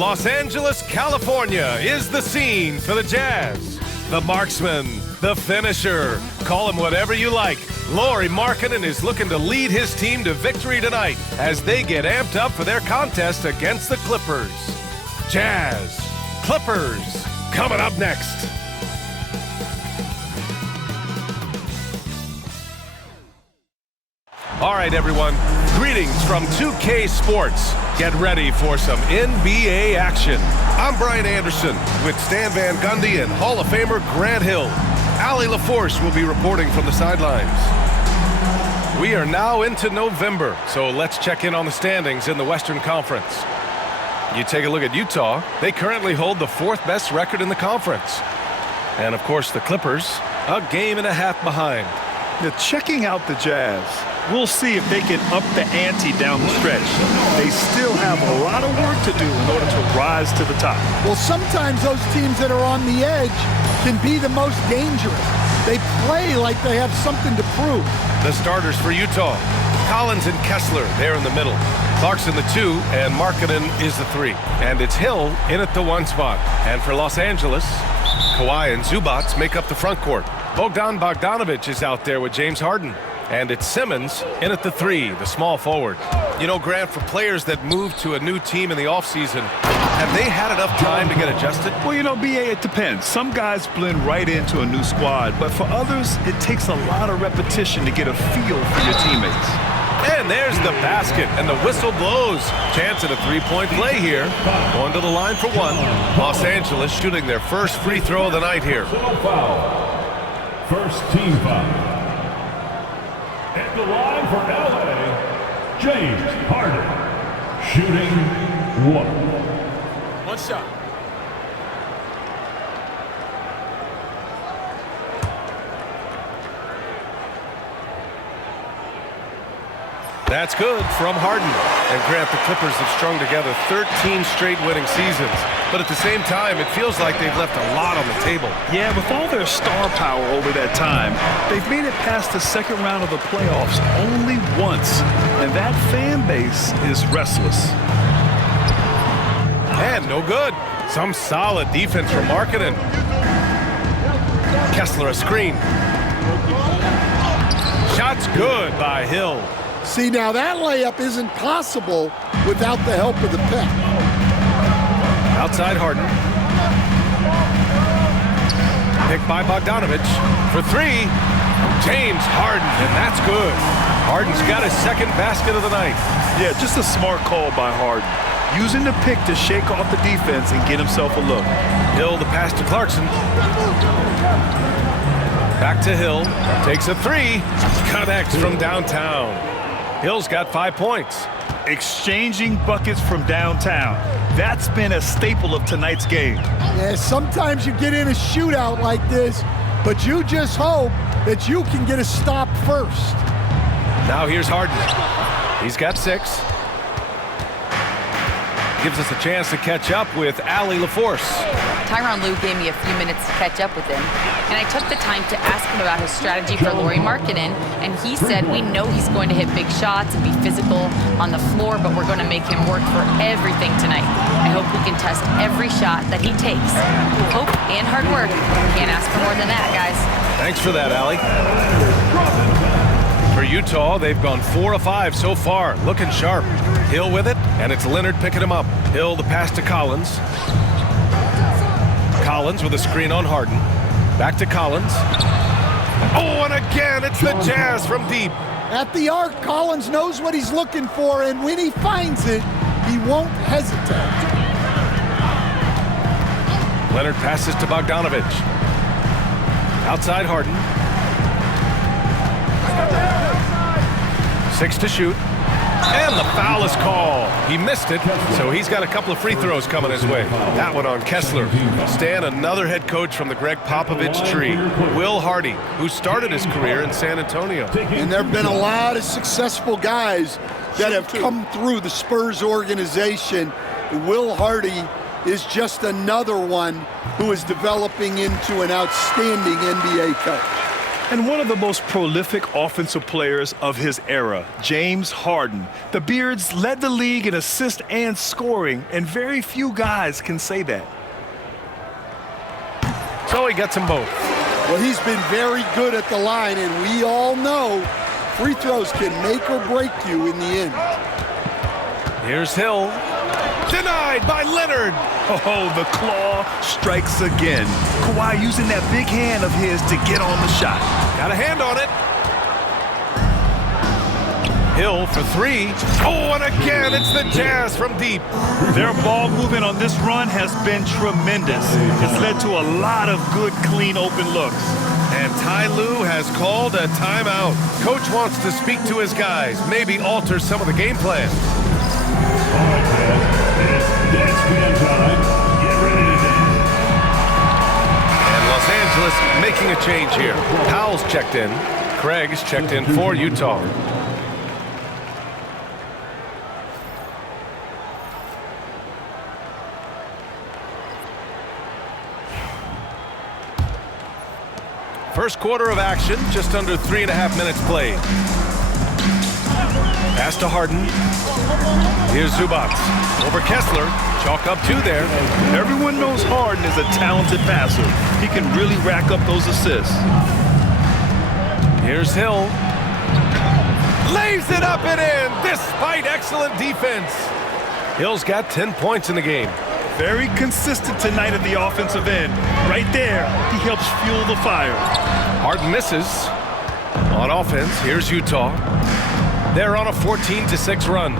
Los Angeles, California is the scene for the Jazz. The marksman, the finisher, call him whatever you like. Lauri Markkanen is looking to lead his team to victory tonight as they get amped up for their contest against the Clippers. Jazz, Clippers, coming up next. All right, everyone. Greetings from 2K Sports. Get ready for some NBA action. I'm Brian Anderson with Stan Van Gundy and Hall of Famer Grant Hill. Allie LaForce will be reporting from the sidelines. We are now into November, so let's check in on the standings in the Western Conference. You take a look at Utah. They currently hold the 4th best record in the conference. And, of course, the Clippers, a game and a half behind. Now, checking out the Jazz, we'll see if they can up the ante down the stretch. They still have a lot of work to do in order to rise to the top. Well, sometimes those teams that are on the edge can be the most dangerous. They play like they have something to prove. The starters for Utah, Collins and Kessler, they're in the middle. Clarkson the 2, and Markkanen is the 3. And it's Hill in at the 1 spot. And for Los Angeles, Kawhi and Zubac make up the front court. Bogdan Bogdanovic is out there with James Harden. And it's Simmons in at the 3, the small forward. You know, Grant, for players that move to a new team in the offseason, have they had enough time to get adjusted? Well, you know, BA, it depends. Some guys blend right into a new squad, but for others, it takes a lot of repetition to get a feel for your teammates. And there's the basket, and the whistle blows. Chance at a 3-point play here. Going to the line for 1. Los Angeles shooting their first free throw of the night here. First team foul. At the line for LA, James Harden, shooting 1. One shot. That's good from Harden. And Grant, the Clippers have strung together 13 straight winning seasons. But at the same time, it feels like they've left a lot on the table. Yeah, with all their star power over that time, they've made it past the second round of the playoffs only once. And that fan base is restless. And no good. Some solid defense from Markkanen. Kessler a screen. Shot's good by Hill. See, now that layup isn't possible without the help of the pick. Outside Harden. Picked by Bogdanovic for 3. James Harden, and that's good. Harden's got his second basket of the night. Yeah, just a smart call by Harden. Using the pick to shake off the defense and get himself a look. Hill, the pass to Clarkson. Back to Hill. Takes a 3. Connects from downtown. Hill's got 5 points. Exchanging buckets from downtown. That's been a staple of tonight's game. Yeah, sometimes you get in a shootout like this, but you just hope that you can get a stop first. Now here's Harden. He's got 6. Gives us a chance to catch up with Allie LaForce. Tyronn Lue gave me a few minutes to catch up with him, and I took the time to ask him about his strategy for Lauri Markkanen, and he said, we know he's going to hit big shots and be physical on the floor, but we're going to make him work for everything tonight. I hope we can test every shot that he takes. Hope and hard work. Can't ask for more than that, guys. Thanks for that, Allie. For Utah, they've gone 4 of 5 so far, looking sharp. Hill with it, and it's Leonard picking him up. Hill, the pass to Collins. Collins with a screen on Harden. Back to Collins. Oh, and again, it's the Jazz from deep. At the arc, Collins knows what he's looking for, and when he finds it, he won't hesitate. Leonard passes to Bogdanovic. Outside Harden. 6 to shoot. And the foul is called. He missed it, so he's got a couple of free throws coming his way. That one on Kessler. Stan, another head coach from the Greg Popovich tree, Will Hardy, who started his career in San Antonio. And there have been a lot of successful guys that have come through the Spurs organization. Will Hardy is just another one who is developing into an outstanding NBA coach. And one of the most prolific offensive players of his era, James Harden. The Beards led the league in assists and scoring, and very few guys can say that. So he gets them both. Well, he's been very good at the line, and we all know free throws can make or break you in the end. Here's Hill. Denied by Leonard. Oh, the claw strikes again. Kawhi using that big hand of his to get on the shot. Got a hand on it. Hill for three. Oh, and again, it's the Jazz from deep. Their ball movement on this run has been tremendous. It's led to a lot of good, clean, open looks. And Ty Lue has called a timeout. Coach wants to speak to his guys, maybe alter some of the game plan. All right, Ted. It's dance game time. Get ready to dance. And Los Angeles making a change here. Powell's checked in. Craig's checked in for Utah. First quarter of action, just under 3.5 minutes played. Pass to Harden. Here's Zubac. Over Kessler. Chalk up two there. Everyone knows Harden is a talented passer. He can really rack up those assists. Here's Hill. Lays it up and in, despite excellent defense. Hill's got 10 points in the game. Very consistent tonight at the offensive end. Right there, he helps fuel the fire. Harden misses. On offense, here's Utah. They're on a 14-6 run.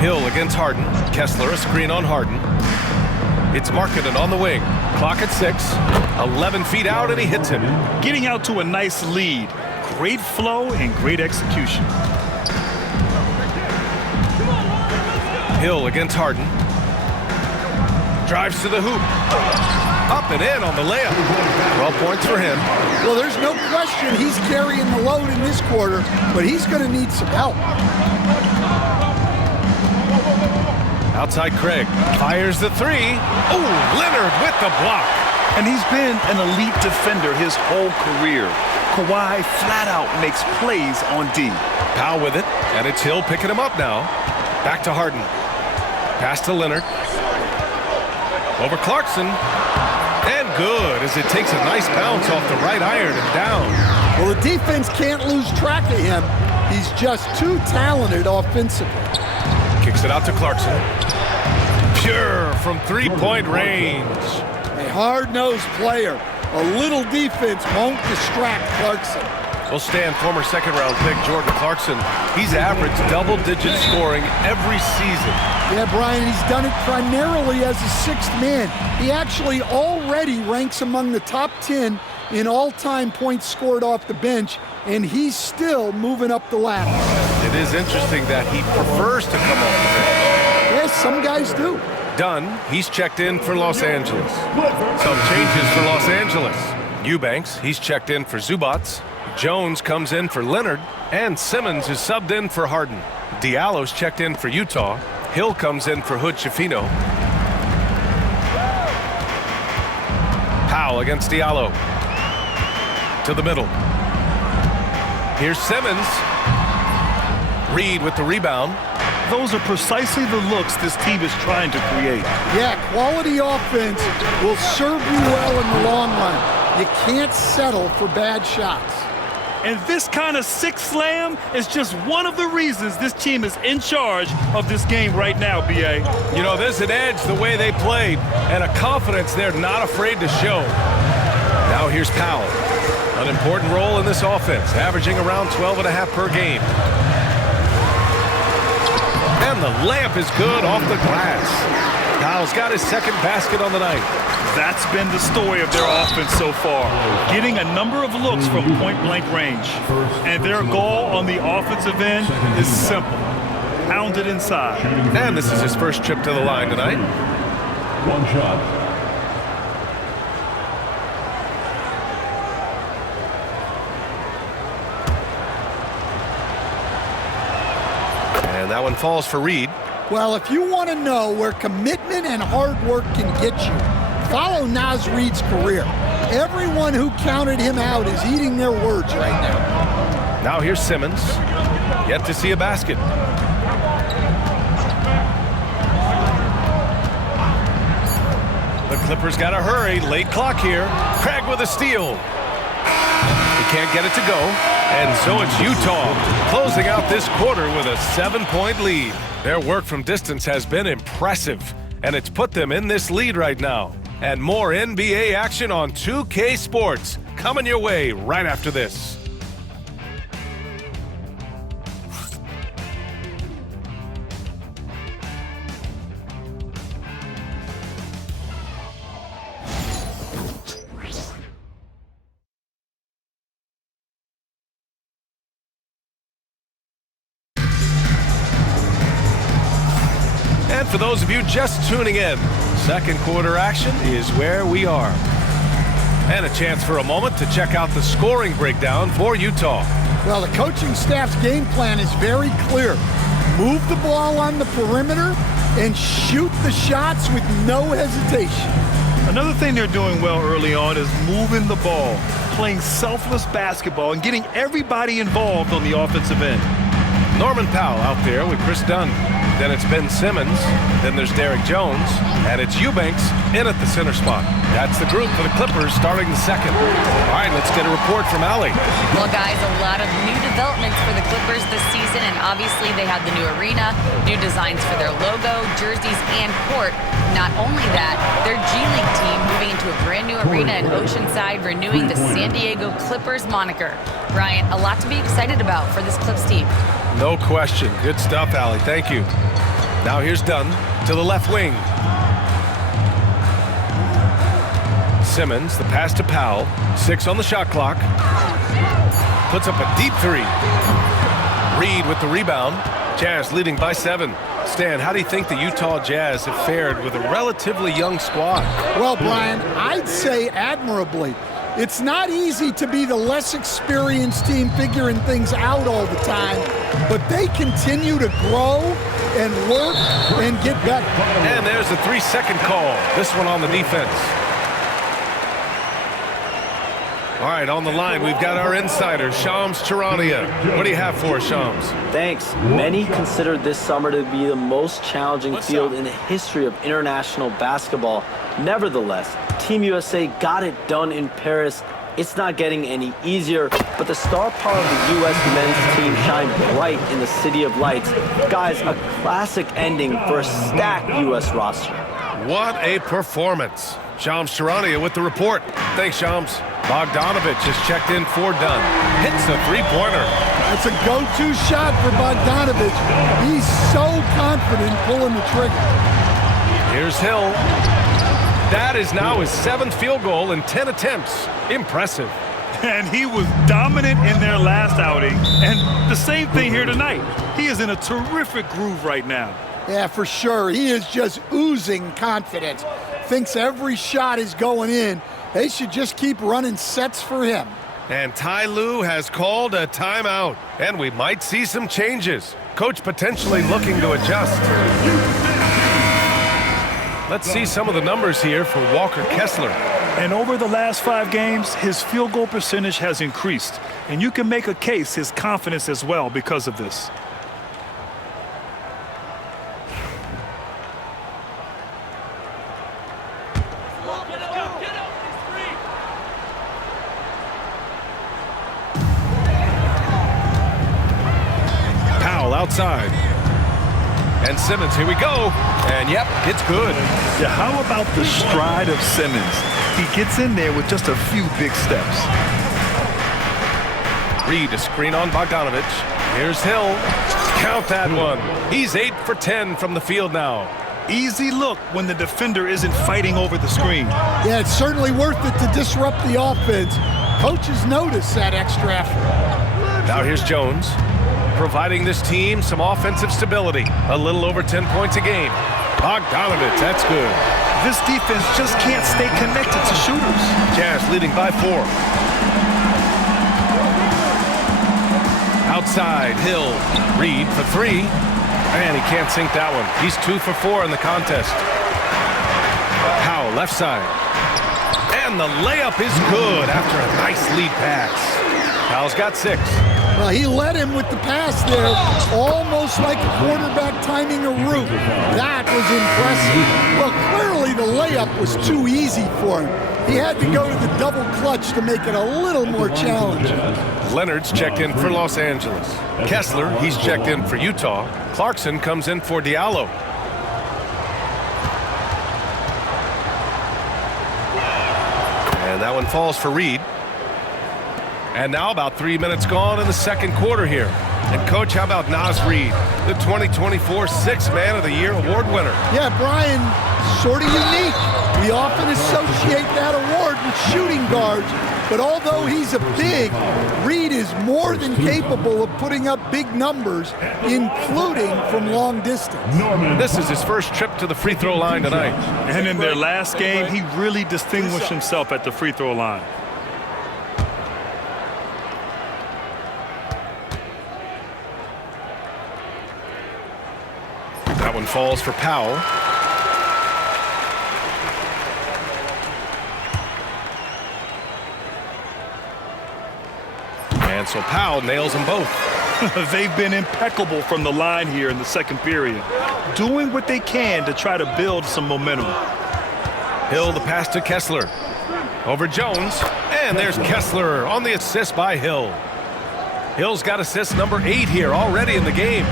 Hill against Harden. Kessler a screen on Harden. It's Markkanen on the wing. Clock at 6. 11 feet out, and he hits him. Getting out to a nice lead. Great flow and great execution. Hill against Harden. Drives to the hoop. Up and in on the layup. 12 points for him. Well, there's no question he's carrying the load in this quarter, but he's going to need some help. Outside Craig. Fires the three. Oh, Leonard with the block. And he's been an elite defender his whole career. Kawhi flat out makes plays on D. Powell with it, and it's Hill picking him up now. Back to Harden. Pass to Leonard. Over Clarkson. And good, as it takes a nice bounce off the right iron and down. Well, the defense can't lose track of him. He's just too talented offensively. Kicks it out to Clarkson. Pure from three-point range. A hard-nosed player. A little defense won't distract Clarkson. We'll stand former second-round pick Jordan Clarkson. He's averaged double-digit scoring every season. Yeah, Brian, he's done it primarily as a sixth man. He actually already ranks among the top 10 in all-time points scored off the bench, and he's still moving up the ladder. It is interesting that he prefers to come off the bench. Yes, some guys do. Dunn, he's checked in for Los Angeles. Some changes for Los Angeles. Eubanks, he's checked in for Zubac. Jones comes in for Leonard, and Simmons is subbed in for Harden. Diallo's checked in for Utah. Hill comes in for Hood-Schifino. Powell against Diallo. To the middle. Here's Simmons. Reed with the rebound. Those are precisely the looks this team is trying to create. Yeah, quality offense will serve you well in the long run. You can't settle for bad shots. And this kind of six slam is just one of the reasons this team is in charge of this game right now, B.A. You know, there's an edge the way they played and a confidence they're not afraid to show. Now here's Powell. An important role in this offense, averaging around 12.5 per game. And the layup is good off the glass. Powell's got his second basket on the night. That's been the story of their offense so far, getting a number of looks from point-blank range. And their goal on the offensive end is simple. Pound it inside. And this is his first trip to the line tonight. One shot. And that one falls for Reed. Well, if you want to know where commitment and hard work can get you, follow Naz Reid's career. Everyone who counted him out is eating their words right now. Now here's Simmons. Yet to see a basket. The Clippers got to hurry. Late clock here. Craig with a steal. He can't get it to go. And so it's Utah closing out this quarter with a 7-point lead. Their work from distance has been impressive, and it's put them in this lead right now. And more NBA action on 2K Sports coming your way right after this. And for those of you just tuning in, second quarter action is where we are. And a chance for a moment to check out the scoring breakdown for Utah. Well, the coaching staff's game plan is very clear. Move the ball on the perimeter and shoot the shots with no hesitation. Another thing they're doing well early on is moving the ball, playing selfless basketball, and getting everybody involved on the offensive end. Norman Powell out there with Chris Dunn. Then it's Ben Simmons. Then there's Derek Jones. And it's Eubanks in at the center spot. That's the group for the Clippers starting the second. All right, let's get a report from Allie. Well, guys, a lot of new developments for the Clippers this season, and obviously they have the new arena, new designs for their logo, jerseys, and court. Not only that, their G League team moving into a brand new arena in Oceanside, renewing the San Diego Clippers moniker. Brian, a lot to be excited about for this Clips team. No question. Good stuff, Allie. Thank you. Now here's Dunn to the left wing. Simmons, the pass to Powell. 6 on the shot clock. Puts up a deep 3. Reed with the rebound. Jazz leading by 7. Stan, how do you think the Utah Jazz have fared with a relatively young squad? Well, Brian, I'd say admirably. It's not easy to be the less experienced team figuring things out all the time, but they continue to grow and work and get better. And there's a 3-second call. This one on the defense. All right, on the line, we've got our insider, Shams Charania. What do you have for us, Shams? Thanks. Many consider this summer to be the most challenging field in the history of international basketball. Nevertheless, Team USA got it done in Paris. It's not getting any easier, but the star power of the U.S. men's team shined bright in the City of Lights. Guys, a classic ending for a stacked U.S. roster. What a performance. Shams Charania with the report. Thanks, Shams. Bogdanovich has checked in for Dunn. Hits a 3-pointer. It's a go-to shot for Bogdanovich. He's so confident pulling the trigger. Here's Hill. That is now his 7th field goal in 10 attempts. Impressive. And he was dominant in their last outing. And the same thing here tonight. He is in a terrific groove right now. Yeah, for sure. He is just oozing confidence. Thinks every shot is going in. They should just keep running sets for him. And Ty Lue has called a timeout. And we might see some changes. Coach potentially looking to adjust. Let's see some of the numbers here for Walker Kessler. And over the last 5 games, his field goal percentage has increased. And you can make a case his confidence as well because of this. Powell outside. And Simmons, here we go. And yep, it's good. Yeah, how about the stride of Simmons? He gets in there with just a few big steps. Reed, a screen on Bogdanovich. Here's Hill. Count that one. He's 8 for 10 from the field now. Easy look when the defender isn't fighting over the screen. Yeah, it's certainly worth it to disrupt the offense. Coaches notice that extra effort. Now here's Jones, providing this team some offensive stability. A little over 10 points a game. Bogdanovich, that's good. This defense just can't stay connected to shooters. Jazz leading by 4. Outside, Hill. Reed for 3. And he can't sink that one. He's 2 for 4 in the contest. Powell, left side. And the layup is good after a nice lead pass. Powell's got 6. Well, he led him with the pass there, almost like a quarterback timing a route. That was impressive. Well, clearly the layup was too easy for him. He had to go to the double clutch to make it a little more challenging. Leonard's checked in for Los Angeles. Kessler, he's checked in for Utah. Clarkson comes in for Diallo. And that one falls for Reed. And now about 3 minutes gone in the second quarter here. And Coach, how about Naz Reid, the 2024 Sixth Man of the Year award winner? Yeah, Brian, sort of unique. We often associate that award with shooting guards, but although he's a big, Reid is more than capable of putting up big numbers, including from long distance. This is his first trip to the free throw line tonight. And in their last game, he really distinguished himself at the free throw line. That one falls for Powell. And so Powell nails them both. They've been impeccable from the line here in the second period, doing what they can to try to build some momentum. Hill, the pass to Kessler. Over Jones. And there's Kessler on the assist by Hill. Hill's got assist number 8 here already in the game.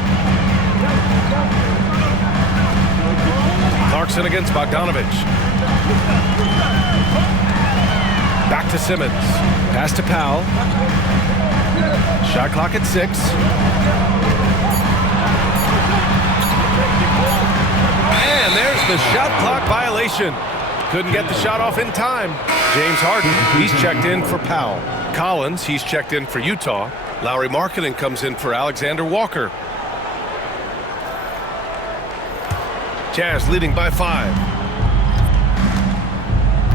Clarkson against Bogdanovich. Back to Simmons. Pass to Powell. Shot clock at 6. And there's the shot clock violation. Couldn't get the shot off in time. James Harden, he's checked in for Powell. Collins, he's checked in for Utah. Lauri Markkanen comes in for Alexander Walker. Jazz leading by 5.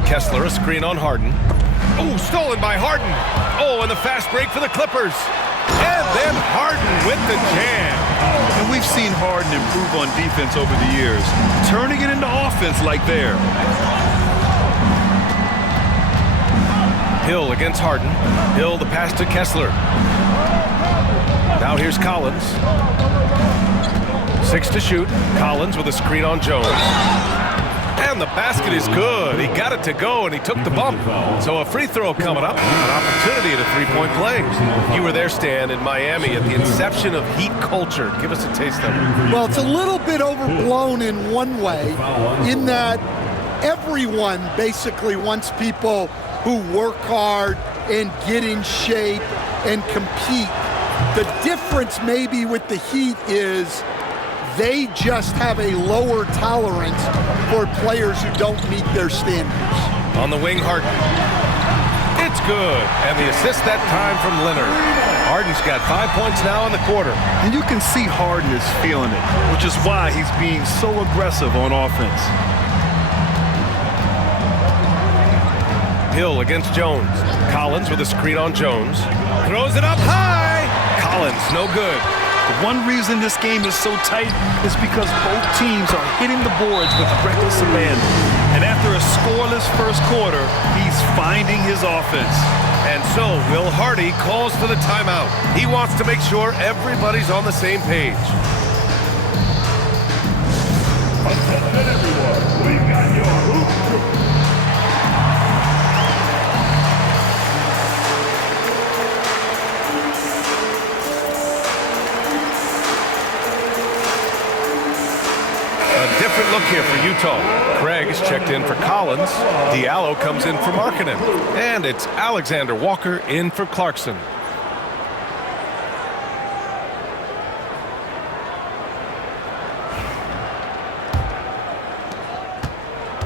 Kessler, a screen on Harden. Oh, stolen by Harden. Oh, and the fast break for the Clippers. And then Harden with the jam. And we've seen Harden improve on defense over the years, turning it into offense like there. Hill against Harden. Hill, the pass to Kessler. Now here's Collins. 6 to shoot. Collins with a screen on Jones. And the basket is good. He got it to go, and he took the bump. So a free throw coming up. An opportunity at a three-point play. You were there, Stan, in Miami at the inception of Heat culture. Give us a taste of it. Well, it's a little bit overblown in one way, in that everyone basically wants people who work hard and get in shape and compete. The difference maybe with the Heat is they just have a lower tolerance for players who don't meet their standards. On the wing, Harden. It's good. And the assist that time from Leonard. Harden's got 5 points now in the quarter. And you can see Harden is feeling it, which is why he's being so aggressive on offense. Hill against Jones. Collins with a screen on Jones. Throws it up high. Collins, no good. One reason this game is so tight is because both teams are hitting the boards with reckless abandon. And after a scoreless first quarter, he's finding his offense. And so Will Hardy calls for the timeout. He wants to make sure everybody's on the same page. Attention everyone, we've got your hoop. Different look here for Utah. Craig is checked in for Collins. Diallo comes in for Markkanen. And it's Alexander Walker in for Clarkson.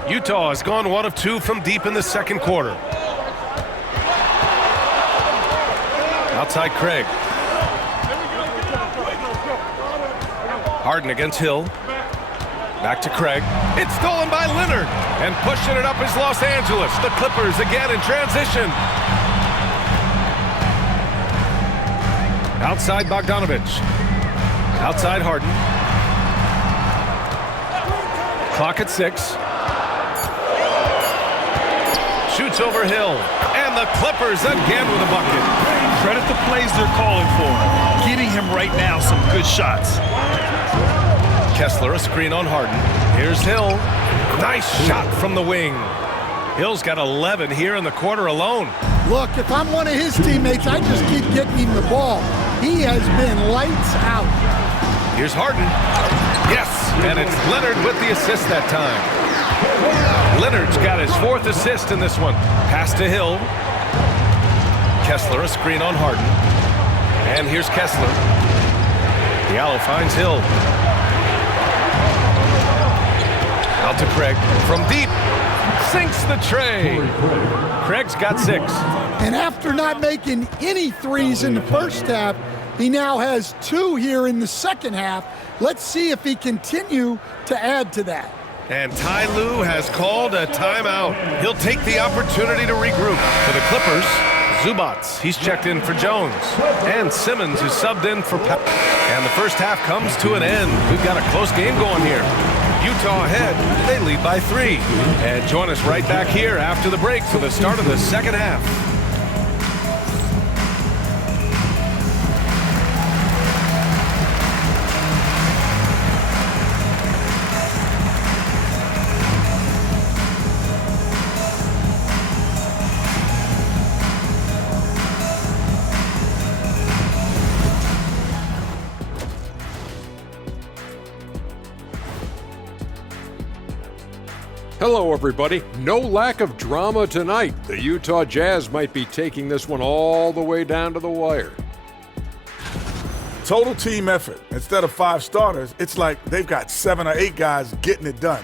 Utah has gone 1 of 2 from deep in the second quarter. Outside Craig. Harden against Hill. Back to Craig. It's stolen by Leonard. And pushing it up is Los Angeles. The Clippers again in transition. Outside Bogdanovich. Outside Harden. Clock at 6. shoots over Hill. And the Clippers again with a bucket. Credit the plays they're calling for. Getting him right now some good shots. Kessler, a screen on Harden. Here's Hill. Nice shot from the wing. Hill's got 11 here in the quarter alone. Look, if I'm one of his teammates, I just keep getting him the ball. He has been lights out. Here's Harden. Yes, and it's Leonard with the assist that time. Leonard's got his 4th assist in this one. Pass to Hill. Kessler, a screen on Harden. And here's Kessler. Diallo finds Hill. Out to Craig. From deep. Sinks the tray. Craig's got 6. And after not making any threes in the first half, he now has 2 here in the second half. Let's see if he continue to add to that. And Ty Lue has called a timeout. He'll take the opportunity to regroup. For the Clippers, Zubats, he's checked in for Jones. And Simmons is subbed in for Pep. And the first half comes to an end. We've got a close game going here. Utah ahead. They lead by 3. And join us right back here after the break for the start of the second half. Hello, everybody. No lack of drama tonight. The Utah Jazz might be taking this one all the way down to the wire. Total team effort. Instead of 5 starters, it's like they've got 7 or 8 guys getting it done.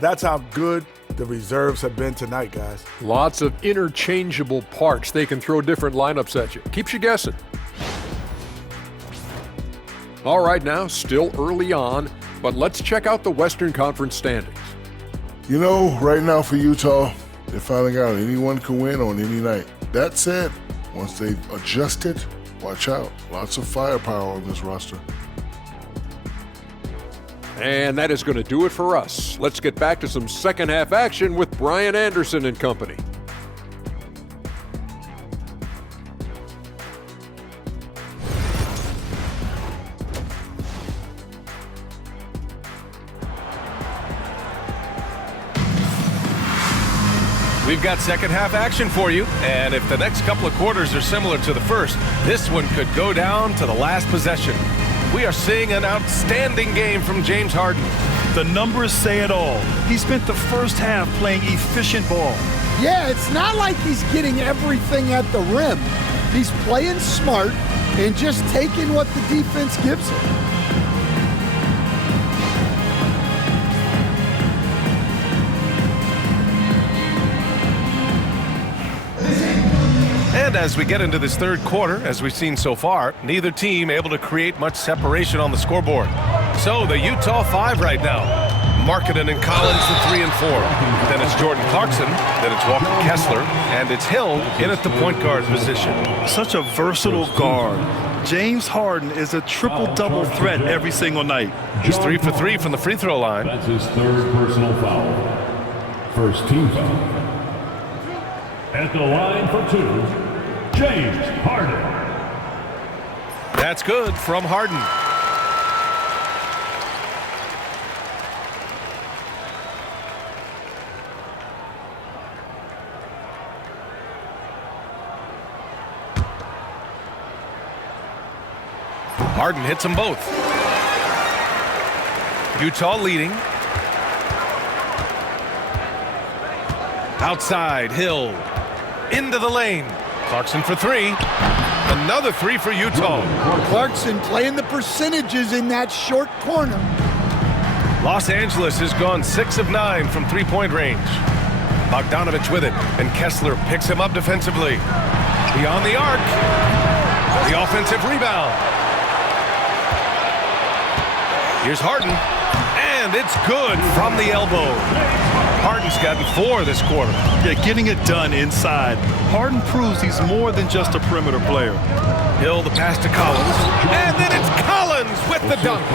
That's how good the reserves have been tonight, guys. Lots of interchangeable parts. They can throw different lineups at you. Keeps you guessing. All right, now, still early on, but let's check out the Western Conference standings. You know, right now for Utah, they're finding out anyone can win on any night. That said, once they've adjusted, watch out. Lots of firepower on this roster. And that is going to do it for us. Let's get back to some second half action with Brian Anderson and company. We've got second half action for you, and if the next couple of quarters are similar to the first, this one could go down to the last possession. We are seeing an outstanding game from James Harden. The numbers say it all. He spent the first half playing efficient ball. Yeah, it's not like he's getting everything at the rim. He's playing smart and just taking what the defense gives him. And as we get into this third quarter, as we've seen so far, neither team able to create much separation on the scoreboard. So the Utah 5 right now. Markkanen and Collins the 3 and 4. Then it's Jordan Clarkson, then it's Walker Kessler, and it's Hill in at the point guard position. Such a versatile guard. James Harden is a triple-double threat every single night. He's 3 for 3 from the free throw line. That's his 3rd personal foul. First team foul. At the line for 2, James Harden. That's good from Harden. Harden hits them both. Utah leading. Outside, Hill. Into the lane. Clarkson for 3. Another 3 for Utah. Clarkson playing the percentages in that short corner. Los Angeles has gone 6 of 9 from three-point range. Bogdanovich with it, and Kessler picks him up defensively. Beyond the arc. The offensive rebound. Here's Harden, and it's good from the elbow. Harden's gotten 4 this quarter. Yeah, getting it done inside. Harden proves he's more than just a perimeter player. Hill, the pass to Collins, and then it's Collins with the dunk.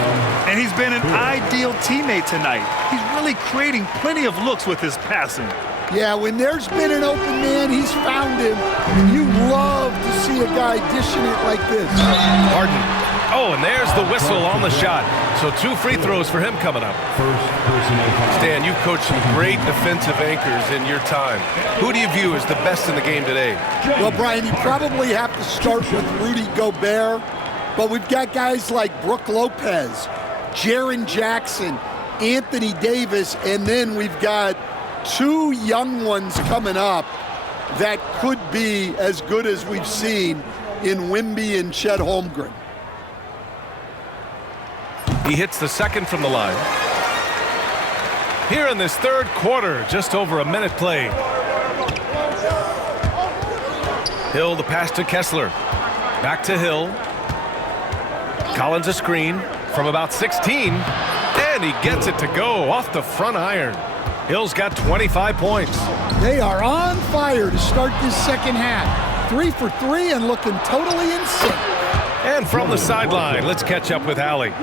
And he's been an ideal teammate tonight. He's really creating plenty of looks with his passing. Yeah, when there's been an open man, he's found him. And you love to see a guy dishing it like this. Harden. Oh, and there's the whistle on the shot. So 2 free throws for him coming up. Stan, you've coached some great defensive anchors in your time. Who do you view as the best in the game today? Well, Brian, you probably have to start with Rudy Gobert, but we've got guys like Brook Lopez, Jaren Jackson, Anthony Davis, and then we've got 2 young ones coming up that could be as good as we've seen in Wemby and Chet Holmgren. He hits the second from the line. Here in this third quarter, just over a minute played. Hill, the pass to Kessler. Back to Hill. Collins a screen from about 16. And he gets it to go off the front iron. Hill's got 25 points. They are on fire to start this second half. 3 for 3 and looking totally in sync. And from the sideline, let's catch up with Allie.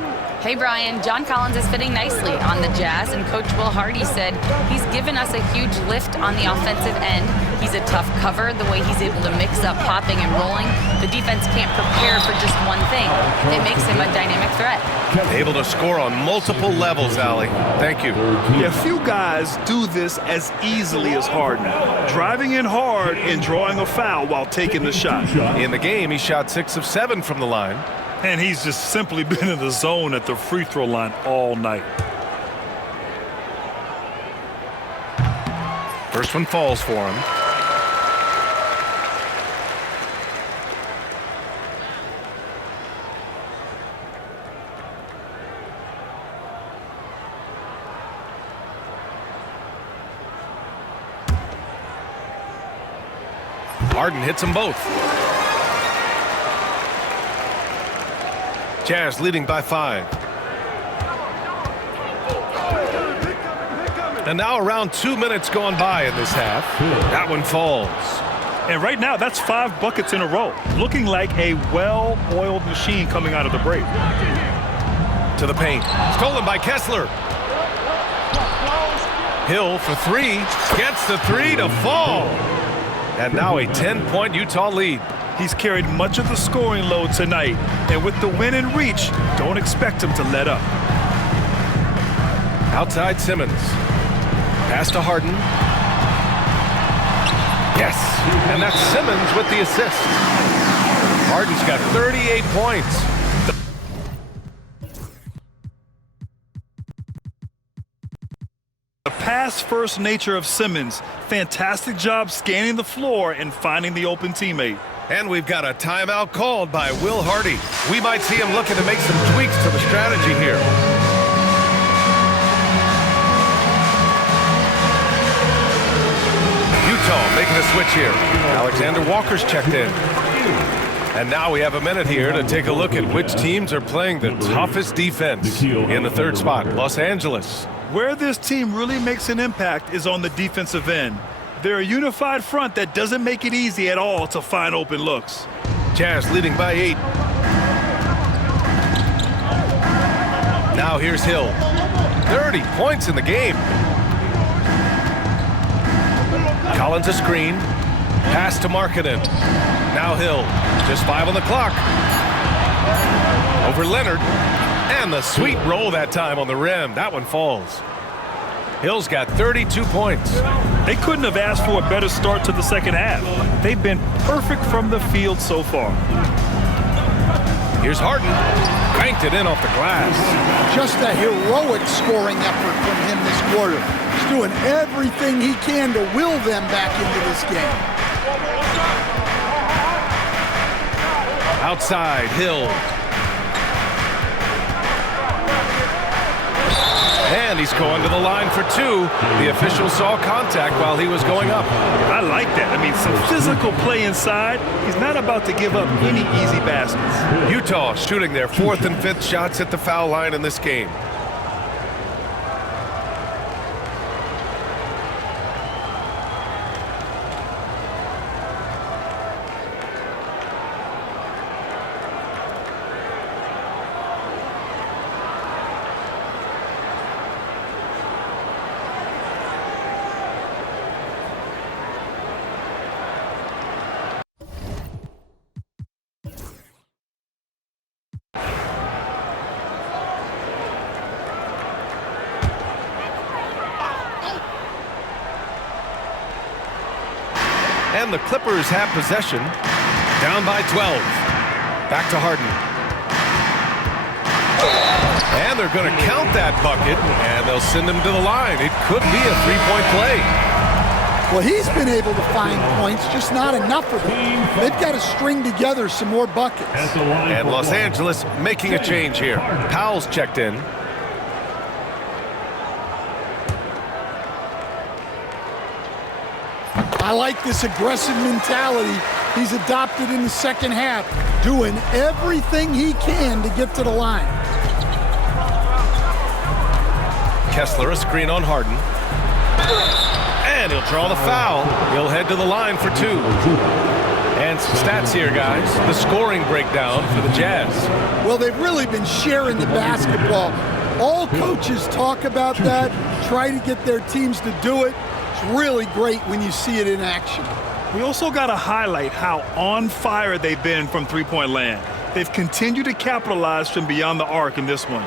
Hey, Brian, John Collins is fitting nicely on the Jazz, and Coach Will Hardy said he's given us a huge lift on the offensive end. He's a tough cover, the way he's able to mix up popping and rolling. The defense can't prepare for just one thing. It makes him a dynamic threat. Able to score on multiple levels, Allie. Thank you. Yeah, few guys do this as easily as Harden. Driving in hard and drawing a foul while taking the shot. In the game, he shot 6 of 7 from the line. And he's just simply been in the zone at the free throw line all night. First one falls for him. Harden hits them both. Jazz leading by 5. And now around 2 minutes gone by in this half. That one falls. And right now, that's 5 buckets in a row. Looking like a well-oiled machine coming out of the break. To the paint. Stolen by Kessler. Hill for 3. Gets the 3 to fall. And now a 10-point Utah lead. He's carried much of the scoring load tonight, and with the win in reach, don't expect him to let up. Outside Simmons. Pass to Harden. Yes, and that's Simmons with the assist. Harden's got 38 points. The pass-first nature of Simmons, fantastic job scanning the floor and finding the open teammate. And we've got a timeout called by Will Hardy. We might see him looking to make some tweaks to the strategy here. Utah making a switch here. Alexander Walker's checked in. And now we have a minute here to take a look at which teams are playing the toughest defense. In the third spot, Los Angeles. Where this team really makes an impact is on the defensive end. They're a unified front that doesn't make it easy at all to find open looks. Jazz leading by 8. Now here's Hill. 30 points in the game. Collins a screen. Pass to Markkanen. Now Hill. Just 5 on the clock. Over Leonard. And the sweet roll that time on the rim. That one falls. Hill's got 32 points. They couldn't have asked for a better start to the second half. They've been perfect from the field so far. Here's Harden. Cranked it in off the glass. Just a heroic scoring effort from him this quarter. He's doing everything he can to will them back into this game. Outside, Hill. And he's going to the line for 2. The official saw contact while he was going up. I like that. I mean, some physical play inside. He's not about to give up any easy baskets. Utah shooting their 4th and 5th shots at the foul line in this game. And the Clippers have possession. Down by 12. Back to Harden. And they're going to count that bucket, and they'll send him to the line. It could be a three-point play. Well, he's been able to find points, just not enough of them. They've got to string together some more buckets. And Los Angeles making a change here. Powell's checked in. I like this aggressive mentality he's adopted in the second half, doing everything he can to get to the line. Kessler, a screen on Harden. And he'll draw the foul. He'll head to the line for two. And some stats here, guys. The scoring breakdown for the Jazz. Well, they've really been sharing the basketball. All coaches talk about that, try to get their teams to do it. It's really great when you see it in action. We also got to highlight how on fire they've been from three-point land. They've continued to capitalize from beyond the arc in this one.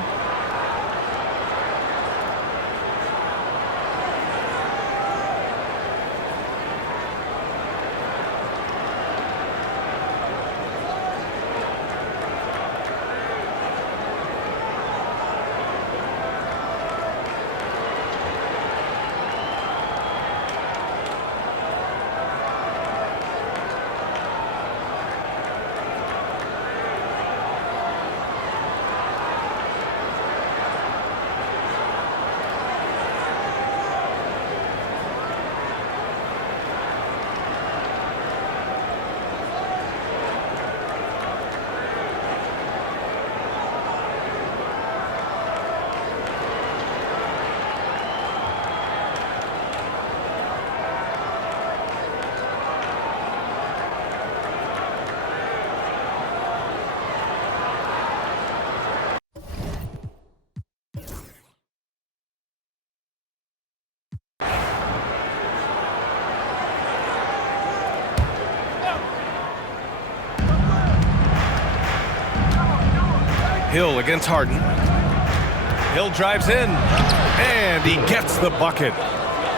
Hill against Harden. Hill drives in, and he gets the bucket.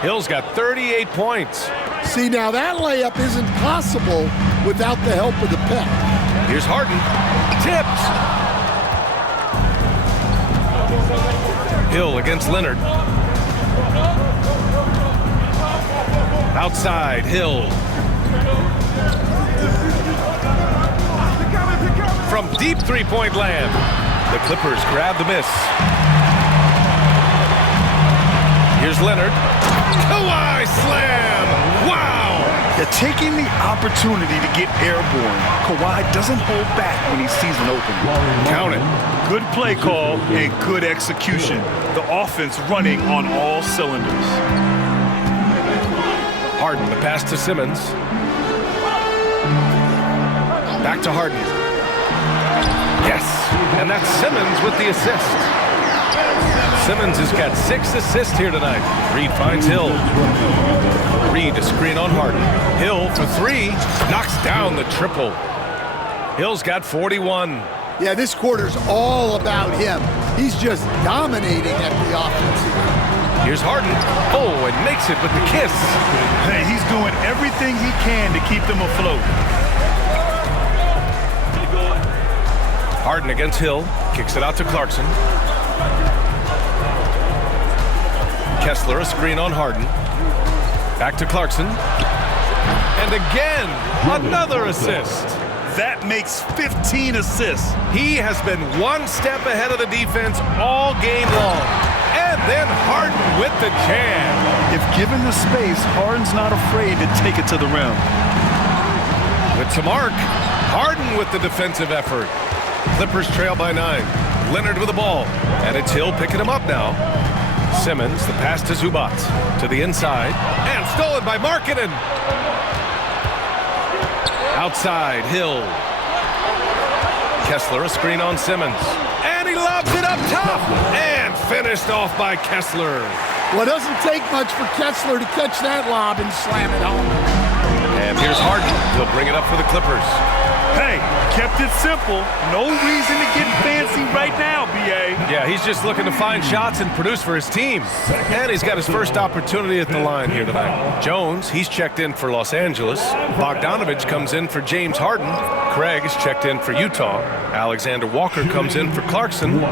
Hill's got 38 points. See, now that layup isn't possible without the help of the pep. Here's Harden. Tips. Hill against Leonard. Outside, Hill. From deep three-point land, the Clippers grab the miss. Here's Leonard. Kawhi slam! Wow! They're taking the opportunity to get airborne. Kawhi doesn't hold back when he sees an opening. Count it. Good play call and good execution. The offense running on all cylinders. Harden, the pass to Simmons. Back to Harden. Yes, and that's Simmons with the assist. Simmons has got 6 assists here tonight. Reed finds Hill. Reed a screen on Harden. Hill for 3, knocks down the triple. Hill's got 41. Yeah, this quarter's all about him. He's just dominating at the offense. Here's Harden. Oh, and makes it with the kiss. Hey, he's doing everything he can to keep them afloat. Harden against Hill. Kicks it out to Clarkson. Kessler, a screen on Harden. Back to Clarkson. And again, another assist. That makes 15 assists. He has been one step ahead of the defense all game long. And then Harden with the jam. If given the space, Harden's not afraid to take it to the rim. With some arc, Harden with the defensive effort. Clippers trail by 9. Leonard with the ball. And it's Hill picking him up now. Simmons, the pass to Zubac. To the inside. And stolen by Markkanen. Outside, Hill. Kessler, a screen on Simmons. And he lobs it up top. And finished off by Kessler. Well, it doesn't take much for Kessler to catch that lob and slam it home. And here's Harden. He'll bring it up for the Clippers. Hey, kept it simple. No reason to get fancy right now, B.A. Yeah, he's just looking to find shots and produce for his team. And he's got his first opportunity at the line here tonight. Jones, he's checked in for Los Angeles. Bogdanovich comes in for James Harden. Craig is checked in for Utah. Alexander Walker comes in for Clarkson.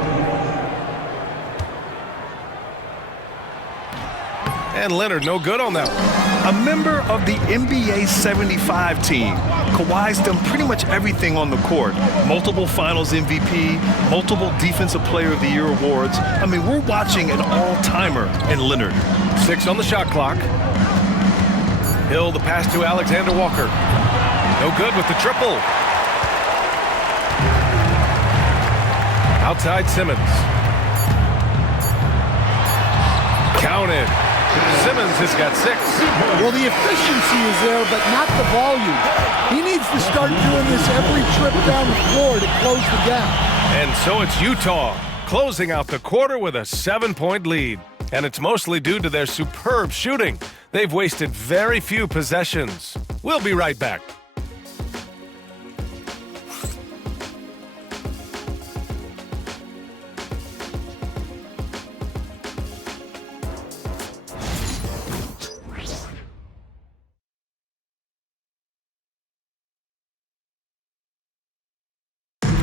And Leonard, no good on that one. A member of the NBA 75 team. Kawhi's done pretty much everything on the court. Multiple Finals MVP, multiple Defensive Player of the Year awards. I mean, we're watching an all-timer in Leonard. 6 on the shot clock. Hill, the pass to Alexander Walker. No good with the triple. Outside Simmons. Counted. Simmons has got 6. Well, the efficiency is there, but not the volume. He needs to start doing this every trip down the floor to close the gap. And so it's Utah closing out the quarter with a 7-point lead. And it's mostly due to their superb shooting. They've wasted very few possessions. We'll be right back.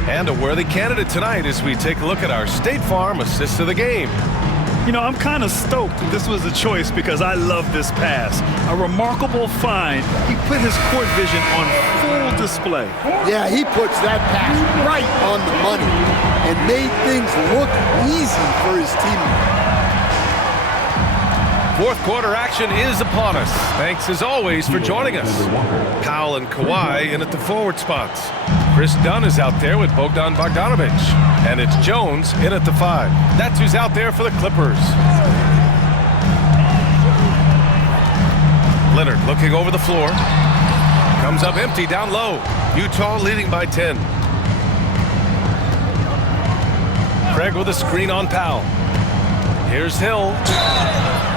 And a worthy candidate tonight as we take a look at our State Farm assist of the game. You know, I'm kind of stoked that this was a choice because I love this pass. A remarkable find. He put his court vision on full display. Yeah, he puts that pass right on the money and made things look easy for his teammate. Fourth quarter action is upon us. Thanks as always for joining us. Powell and Kawhi in at the forward spots. Chris Dunn is out there with Bogdan Bogdanovich. And it's Jones in at the 5. That's who's out there for the Clippers. Leonard looking over the floor. Comes up empty down low. Utah leading by 10. Craig with a screen on Powell. Here's Hill.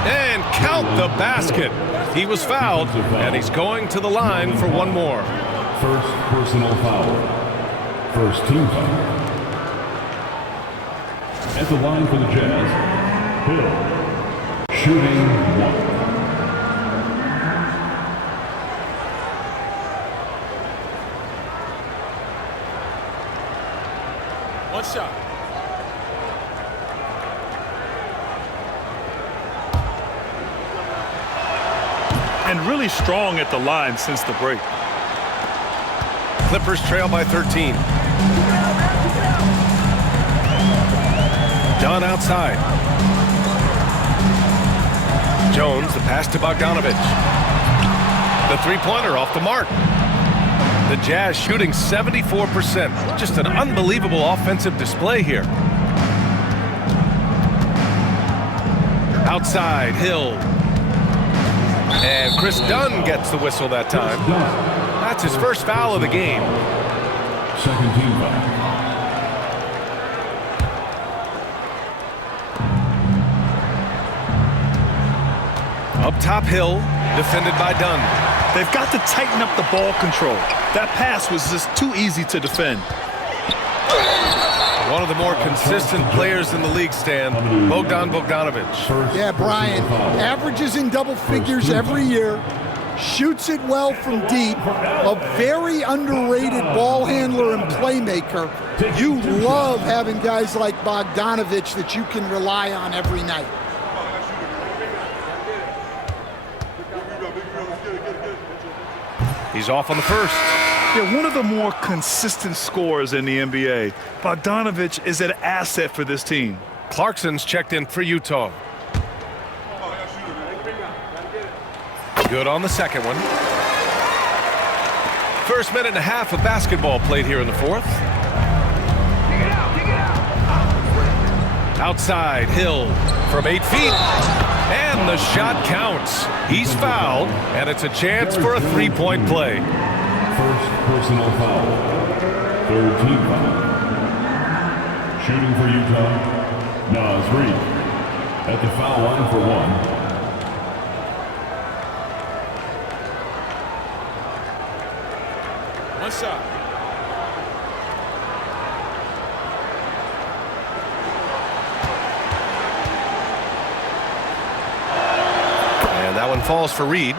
And count the basket. He was fouled, and he's going to the line for one more. First personal foul. First team foul. At the line for the Jazz, Hill. Shooting 1. One shot. And really strong at the line since the break. Clippers trail by 13. Dunn outside. Jones, the pass to Bogdanovich. The three-pointer off the mark. The Jazz shooting 74%. Just an unbelievable offensive display here. Outside, Hill. And Chris Dunn gets the whistle that time. That's his first foul of the game. Second team foul. Up top, Hill, defended by Dunn. They've got to tighten up the ball control. That pass was just too easy to defend. One of the more consistent players in the league, Stan, Bogdan Bogdanovich. Yeah, Brian, averages in double figures every year, shoots it well from deep, a very underrated ball handler and playmaker. You love having guys like Bogdanovich that you can rely on every night. He's off on the first. Yeah, one of the more consistent scorers in the NBA. Bogdanovich is an asset for this team. Clarkson's checked in for Utah. Good on the second one. First minute and a half of basketball played here in the fourth. Outside, Hill from 8 feet. And the shot counts. He's fouled, and it's a chance for a three-point play. First personal foul. Third team foul. Shooting for Utah, Nas Reed. At the foul line for 1. One shot. one falls for Reed.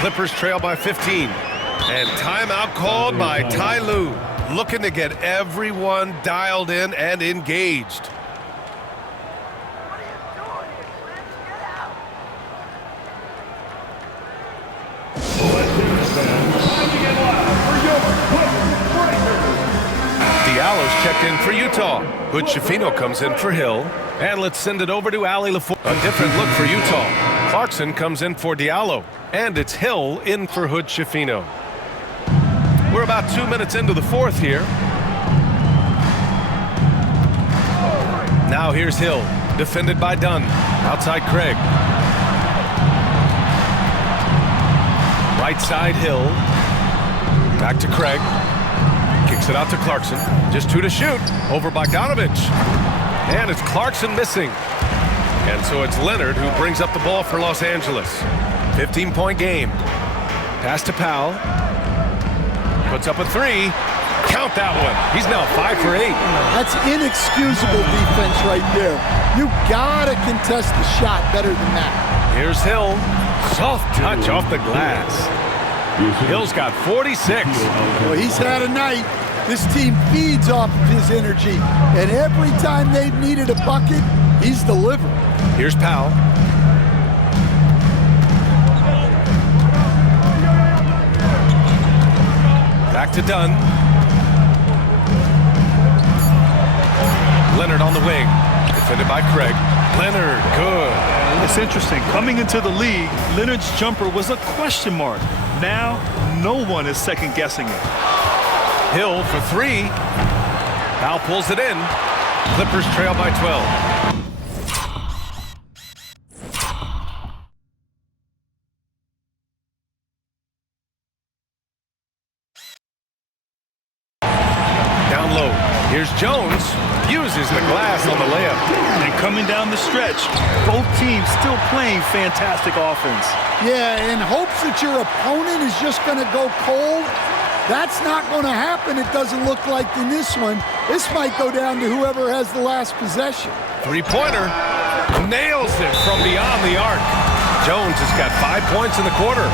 Clippers trail by 15. And timeout called by Ty Lue. Looking to get everyone dialed in and engaged. Diallo's checked in for Utah. Hood-Schifino comes in for Hill. And let's send it over to Allie LaFour. A different look for Utah. Clarkson comes in for Diallo. And it's Hill in for Hood-Schifino. We're about 2 minutes into the fourth here. Now here's Hill, defended by Dunn. Outside Craig. Right side Hill. Back to Craig. Kicks it out to Clarkson. Just 2 to shoot. Over Bogdanovich. And it's Clarkson missing. And so it's Leonard who brings up the ball for Los Angeles. 15-point game. Pass to Powell. Puts up a 3. Count that one. He's now 5 for 8. That's inexcusable defense right there. You gotta contest the shot better than that. Here's Hill. Soft touch off the glass. Hill's got 46. Well, he's had a night. This team feeds off of his energy, and every time they've needed a bucket, he's delivered. Here's Powell. Back to Dunn. Leonard on the wing. Defended by Craig. Leonard, good. It's interesting. Coming into the league, Leonard's jumper was a question mark. Now, no one is second-guessing it. Hill for 3. Powell pulls it in. Clippers trail by 12. Down low. Here's Jones. Uses the glass on the layup. And coming down the stretch, both teams still playing fantastic offense. Yeah, in hopes that your opponent is just going to go cold. That's not going to happen, it doesn't look like in this one. This might go down to whoever has the last possession. Three-pointer. Nails it from beyond the arc. Jones has got 5 points in the quarter.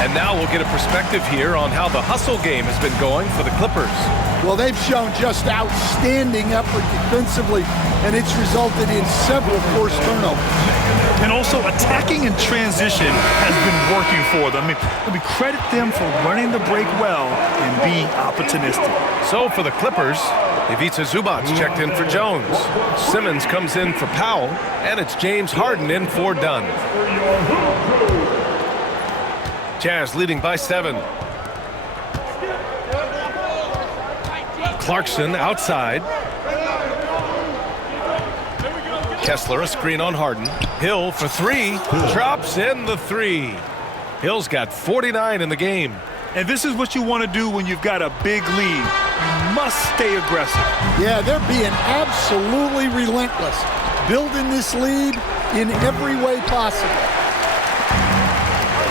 And now we'll get a perspective here on how the hustle game has been going for the Clippers. Well, they've shown just outstanding effort defensively, and it's resulted in several forced turnovers. And also attacking in transition has been working for them. I mean, credit them for running the break well and being opportunistic. So for the Clippers, Ivica Zubac checked in for Jones. Simmons comes in for Powell, and it's James Harden in for Dunn. Jazz leading by 7. Clarkson outside. Kessler a screen on Harden. Hill for 3. Drops in the 3. Hill's got 49 in the game. And this is what you want to do when you've got a big lead. You must stay aggressive. Yeah, they're being absolutely relentless, building this lead in every way possible.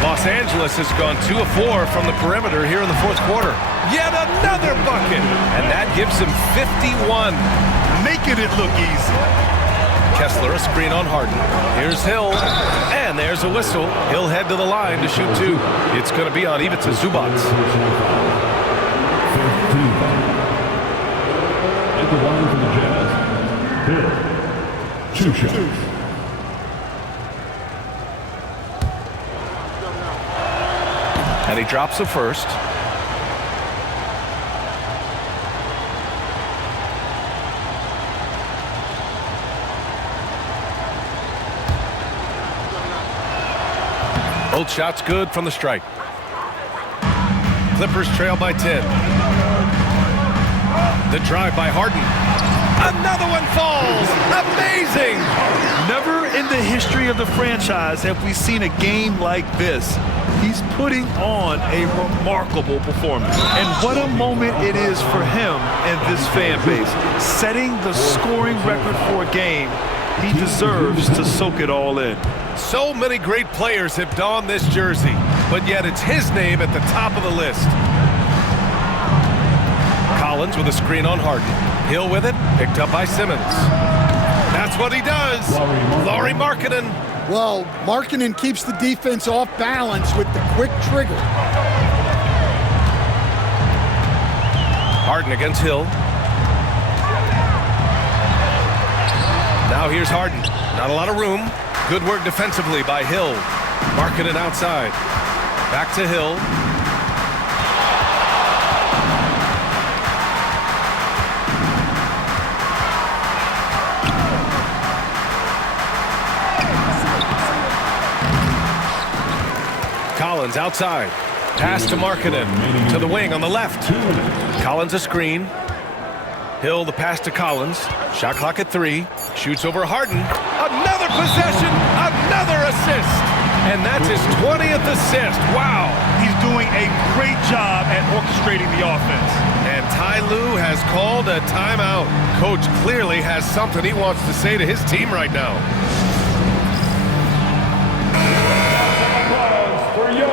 Los Angeles has gone 2 of 4 from the perimeter here in the fourth quarter. Yet another bucket, and that gives him 51. Making it look easy. Kessler a screen on Harden. Here's Hill, and there's a whistle. He'll head to the line to shoot 2. It's going to be on Ivica Zubac. At the line for the Jazz, Hill. 2 shots. And he drops the first. Both shots good from the strike. Clippers trail by 10. The drive by Harden. Another one falls. Amazing. Never in the history of the franchise have we seen a game like this. He's putting on a remarkable performance. And what a moment it is for him and this fan base. Setting the scoring record for a game, he deserves to soak it all in. So many great players have donned this jersey, but yet it's his name at the top of the list. Collins with a screen on Harden. Hill with it, picked up by Simmons. That's what he does. Lauri Markkanen. Well, Markkanen keeps the defense off balance with the quick trigger. Harden against Hill. Now here's Harden. Not a lot of room. Good work defensively by Hill. Markkanen outside. Back to Hill. Collins outside. Pass to Markkanen. To the wing on the left. Collins a screen. Hill the pass to Collins. Shot clock at 3. Shoots over Harden. Another possession. Another assist. And that's his 20th assist. Wow. He's doing a great job at orchestrating the offense. And Ty Lue has called a timeout. Coach clearly has something he wants to say to his team right now. For your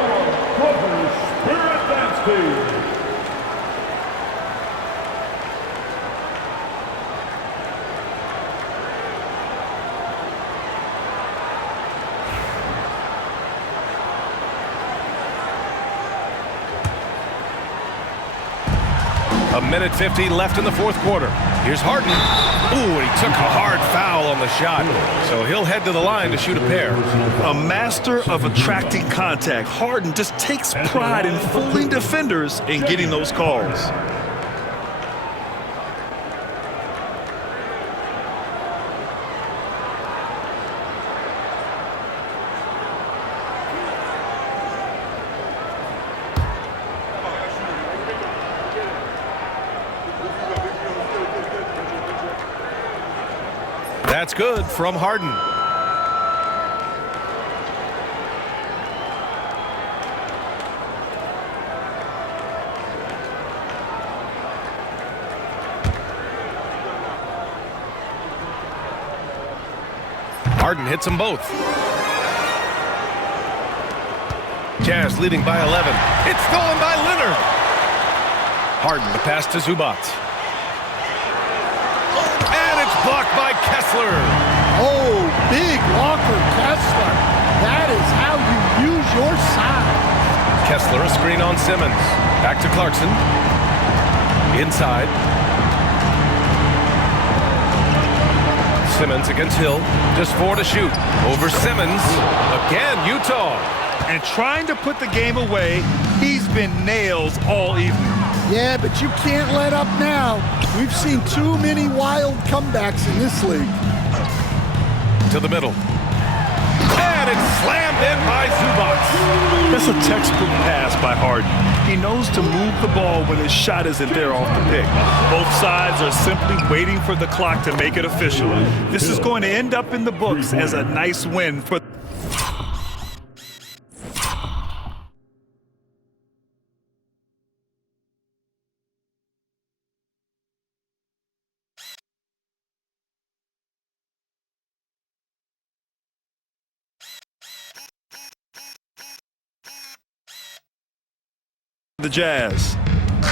Clippers Spirit Dance Team. A minute 50 left in the fourth quarter. Here's Harden. Ooh, and he took a hard foul on the shot. So he'll head to the line to shoot a pair. A master of attracting contact. Harden just takes pride in fooling defenders and getting those calls. That's good from Harden. Harden hits them both. Jazz leading by 11. It's stolen by Leonard. Harden the pass to Zubac. Blocked by Kessler. Oh, big blocker, Kessler. That is how you use your size. Kessler a screen on Simmons. Back to Clarkson. Inside. Simmons against Hill. Just 4 to shoot. Over Simmons. Again, Utah. And trying to put the game away, he's been nails all evening. Yeah, but you can't let up now. We've seen too many wild comebacks in this league. To the middle. And it's slammed in by Zubac. That's a textbook pass by Harden. He knows to move the ball when his shot isn't there off the pick. Both sides are simply waiting for the clock to make it official. This is going to end up in the books as a nice win for the Jazz.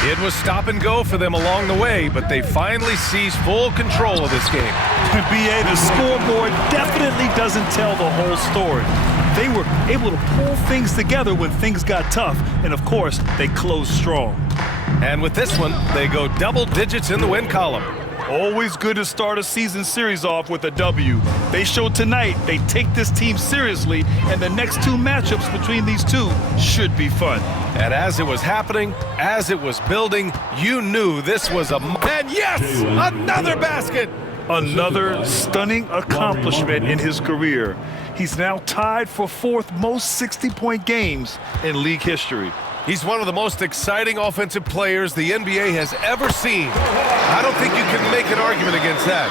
It was stop and go for them along the way, but they finally seized full control of this game. BA, the scoreboard definitely doesn't tell the whole story. They were able to pull things together when things got tough, and of course, they closed strong. And with this one, they go double digits in the win column. Always good to start a season series off with a W. They showed tonight they take this team seriously, and the next 2 matchups between these two should be fun. And as it was happening, as it was building, you knew this was a... And yes, another basket! Another stunning accomplishment in his career. He's now tied for 4th most 60-point games in league history. He's one of the most exciting offensive players the NBA has ever seen. I don't think you can make an argument against that.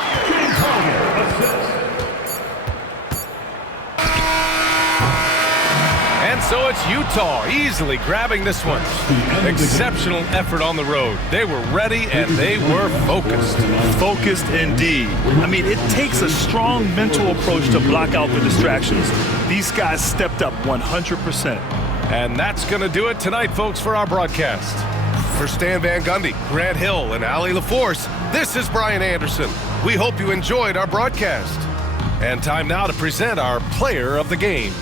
And so it's Utah easily grabbing this one. Exceptional effort on the road. They were ready and they were focused. Focused indeed. I mean, it takes a strong mental approach to block out the distractions. These guys stepped up 100%. And that's going to do it tonight, folks, for our broadcast. For Stan Van Gundy, Grant Hill, and Allie LaForce, this is Brian Anderson. We hope you enjoyed our broadcast. And time now to present our player of the game.